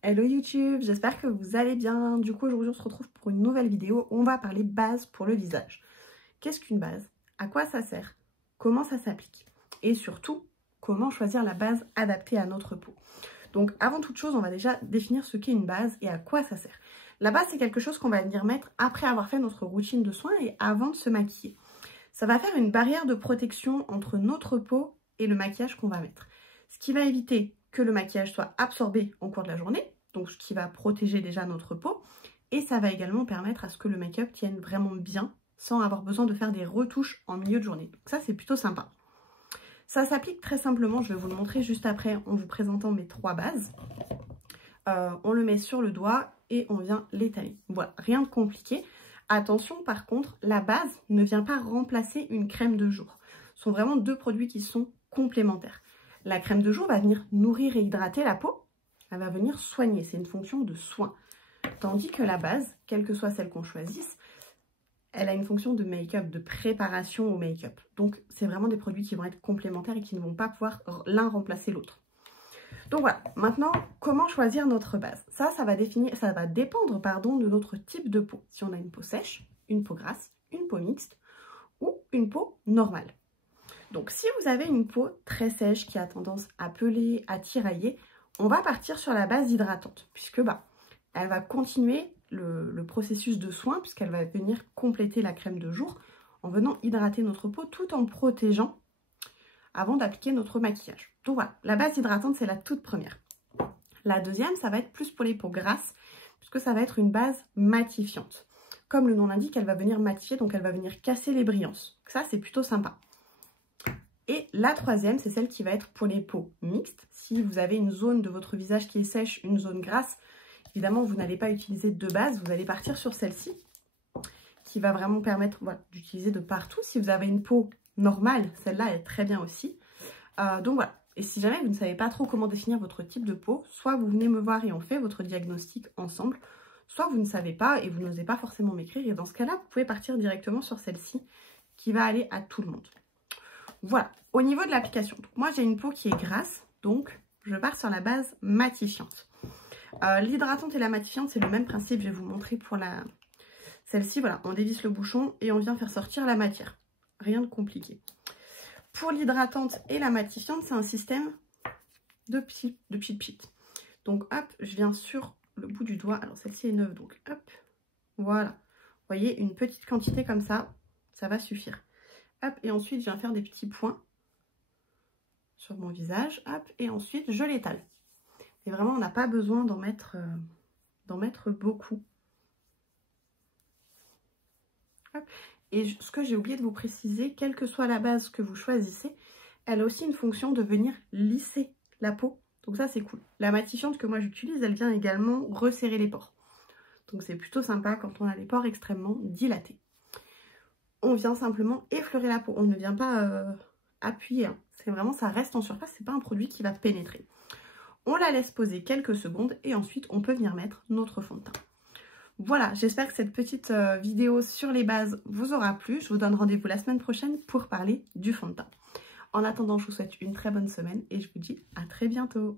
Hello YouTube, j'espère que vous allez bien. Du coup aujourd'hui on se retrouve pour une nouvelle vidéo. On va parler base pour le visage. Qu'est-ce qu'une base? À quoi ça sert? Comment ça s'applique? Et surtout, comment choisir la base adaptée à notre peau? Donc avant toute chose, on va déjà définir ce qu'est une base et à quoi ça sert. La base, c'est quelque chose qu'on va venir mettre après avoir fait notre routine de soins et avant de se maquiller. Ça va faire une barrière de protection entre notre peau et le maquillage qu'on va mettre. Ce qui va éviter que le maquillage soit absorbé au cours de la journée, donc ce qui va protéger déjà notre peau, et ça va également permettre à ce que le make-up tienne vraiment bien sans avoir besoin de faire des retouches en milieu de journée. Donc ça, c'est plutôt sympa. Ça s'applique très simplement, je vais vous le montrer juste après en vous présentant mes 3 bases. On le met sur le doigt et on vient l'étaler. Voilà, rien de compliqué. Attention par contre, la base ne vient pas remplacer une crème de jour. Ce sont vraiment 2 produits qui sont complémentaires. La crème de jour va venir nourrir et hydrater la peau. Elle va venir soigner, c'est une fonction de soin. Tandis que la base, quelle que soit celle qu'on choisisse, elle a une fonction de make-up, de préparation au make-up. Donc c'est vraiment des produits qui vont être complémentaires et qui ne vont pas pouvoir l'un remplacer l'autre. Donc voilà, maintenant, comment choisir notre base? Ça va dépendre de notre type de peau. Si on a une peau sèche, une peau grasse, une peau mixte ou une peau normale. Donc si vous avez une peau très sèche qui a tendance à peler, à tirailler, on va partir sur la base hydratante puisque elle va continuer le processus de soin puisqu'elle va venir compléter la crème de jour en venant hydrater notre peau tout en protégeant avant d'appliquer notre maquillage. Donc voilà, la base hydratante, c'est la toute première. La deuxième, ça va être plus pour les peaux grasses, puisque ça va être une base matifiante. Comme le nom l'indique, elle va venir matifier, donc elle va venir casser les brillances. Ça, c'est plutôt sympa. Et la troisième, c'est celle qui va être pour les peaux mixtes. Si vous avez une zone de votre visage qui est sèche, une zone grasse, évidemment, vous n'allez pas utiliser de base, vous allez partir sur celle-ci, qui va vraiment permettre d'utiliser de partout. Si vous avez une peau normale, celle-là est très bien aussi. Donc voilà, et si jamais vous ne savez pas trop comment définir votre type de peau, soit vous venez me voir et on fait votre diagnostic ensemble, soit vous ne savez pas et vous n'osez pas forcément m'écrire, et dans ce cas-là, vous pouvez partir directement sur celle-ci qui va aller à tout le monde. Voilà, au niveau de l'application, moi j'ai une peau qui est grasse, donc je pars sur la base matifiante. L'hydratante et la matifiante, c'est le même principe, je vais vous montrer pour celle-ci, voilà, on dévisse le bouchon et on vient faire sortir la matière. Rien de compliqué. Pour l'hydratante et la matifiante, c'est un système de pchit-pchit. Donc hop, je viens sur le bout du doigt. Alors celle-ci est neuve, donc hop, voilà. Vous voyez, une petite quantité comme ça va suffire. Hop, et ensuite je viens faire des petits points sur mon visage. Hop, et ensuite je l'étale. Et vraiment, on n'a pas besoin d'en mettre beaucoup. Hop. Et ce que j'ai oublié de vous préciser, quelle que soit la base que vous choisissez, elle a aussi une fonction de venir lisser la peau. Donc ça, c'est cool. La matifiante que moi j'utilise, elle vient également resserrer les pores. Donc c'est plutôt sympa quand on a les pores extrêmement dilatés. On vient simplement effleurer la peau. On ne vient pas appuyer. Hein. C'est vraiment, ça reste en surface. C'est pas un produit qui va pénétrer. On la laisse poser quelques secondes et ensuite on peut venir mettre notre fond de teint. Voilà, j'espère que cette petite vidéo sur les bases vous aura plu. Je vous donne rendez-vous la semaine prochaine pour parler du fond de teint. En attendant, je vous souhaite une très bonne semaine et je vous dis à très bientôt.